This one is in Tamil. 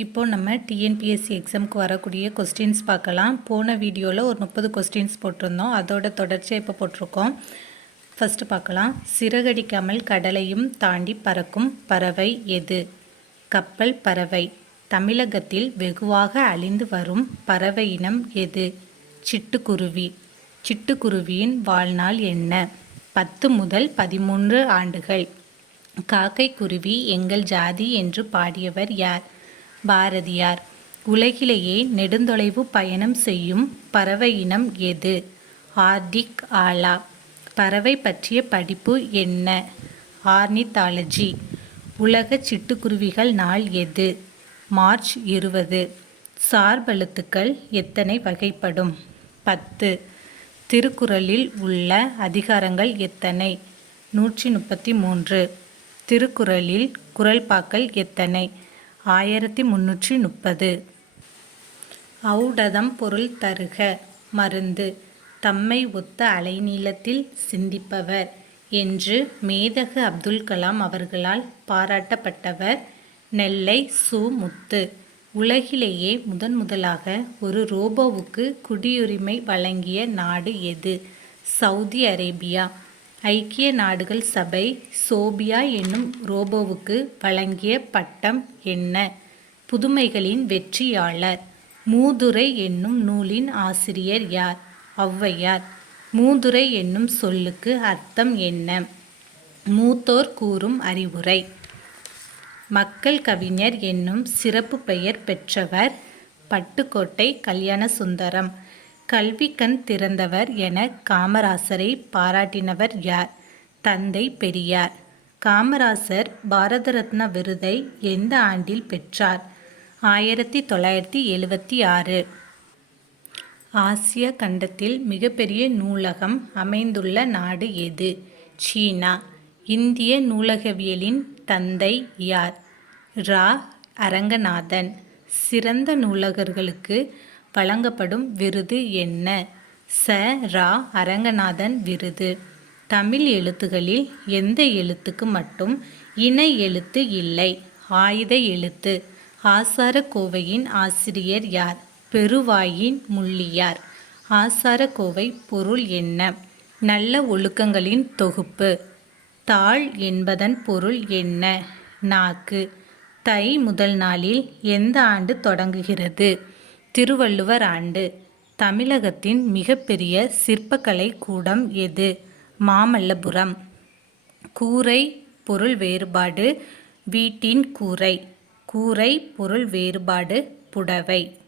இப்போ நம்ம டிஎன்பிஎஸ்சி எக்ஸாமுக்கு வரக்கூடிய கொஸ்டின்ஸ் பார்க்கலாம். போன வீடியோவில் ஒரு 30 கொஸ்டின்ஸ் போட்டிருந்தோம். அதோட தொடர்ச்சியாக இப்போ போட்டிருக்கோம். ஃபஸ்ட்டு பார்க்கலாம். சிறகடிக்காமல் கடலையும் தாண்டி பறக்கும் பறவை எது? கப்பல் பறவை. தமிழகத்தில் வெகுவாக அழிந்து வரும் பறவை இனம் எது? சிட்டுக்குருவி. சிட்டுக்குருவியின் வாழ்நாள் என்ன? 10 முதல் 13 ஆண்டுகள். காக்கை குருவி எங்கள் ஜாதி என்று பாடியவர் யார்? பாரதியார். உலகிலேயே நெடுந்தொலைவு பயணம் செய்யும் பறவை இனம் எது? ஆர்டிக் ஆலா. பறவை பற்றிய படிப்பு என்ன? ஆர்னித்தாலஜி. உலக சிட்டுக்குருவிகள் நாள் எது? மார்ச் 20. சார்பெழுத்துக்கள் எத்தனை வகைப்படும்? 10. திருக்குறளில் உள்ள அதிகாரங்கள் எத்தனை? 133. திருக்குறளில் குறள்பாக்கள் எத்தனை? 1330. ஔடதம் பொருள் தருக. மருந்து. தம்மை ஒத்த அலைநீளத்தில் சிந்திப்பவர் என்று மேதகு அப்துல் கலாம் அவர்களால் பாராட்டப்பட்டவர் நெல்லை சு. முத்து. உலகிலேயே முதலாக ஒரு ரோபோவுக்கு குடியுரிமை வழங்கிய நாடு எது? Saudi Arabia. ஐக்கிய நாடுகள் சபை சோபியா என்னும் ரோபோவுக்கு வழங்கிய பட்டம் என்ன? புதுமைகளின் வெற்றியாளர். மூதுரை என்னும் நூலின் ஆசிரியர் யார்? ஔவையார். மூதுரை என்னும் சொல்லுக்கு அர்த்தம் என்ன? மூத்தோர் கூறும் அறிவுரை. மக்கள் கவிஞர் என்னும் சிறப்பு பெயர் பெற்றவர் பட்டுக்கோட்டை கல்யாணசுந்தரம். கல்வி கண் திறந்தவர் என காமராசரை பாராட்டினவர் யார்? தந்தை பெரியார். காமராசர் பாரத ரத்னா விருதை எந்த ஆண்டில் பெற்றார்? 1976. ஆசிய கண்டத்தில் மிகப்பெரிய நூலகம் அமைந்துள்ள நாடு எது? சீனா. இந்திய நூலகவியலின் தந்தை யார்? ரா. அரங்கநாதன். சிறந்த நூலகர்களுக்கு வழங்கப்படும் விருது என்ன? ச. ரா. அரங்கநாதன் விருது. தமிழ் எழுத்துகளில் எந்த எழுத்துக்கு மட்டும் இணை எழுத்து இல்லை? ஆயுத எழுத்து. ஆசாரக்கோவையின் ஆசிரியர் யார்? பெருவாயின் முள்ளியார். ஆசாரக்கோவை பொருள் என்ன? நல்ல ஒழுக்கங்களின் தொகுப்பு. தாள் என்பதன் பொருள் என்ன? நாக்கு. தை முதல் நாளில் எந்த ஆண்டு தொடங்குகிறது? திருவள்ளுவர் ஆண்டு. தமிழகத்தின் மிகப்பெரிய சிற்பக்கலை கூடம் எது? மாமல்லபுரம். கூரை பொருள் வேறுபாடு. வீட்டின் கூரை. கூரை பொருள் வேறுபாடு புடவை.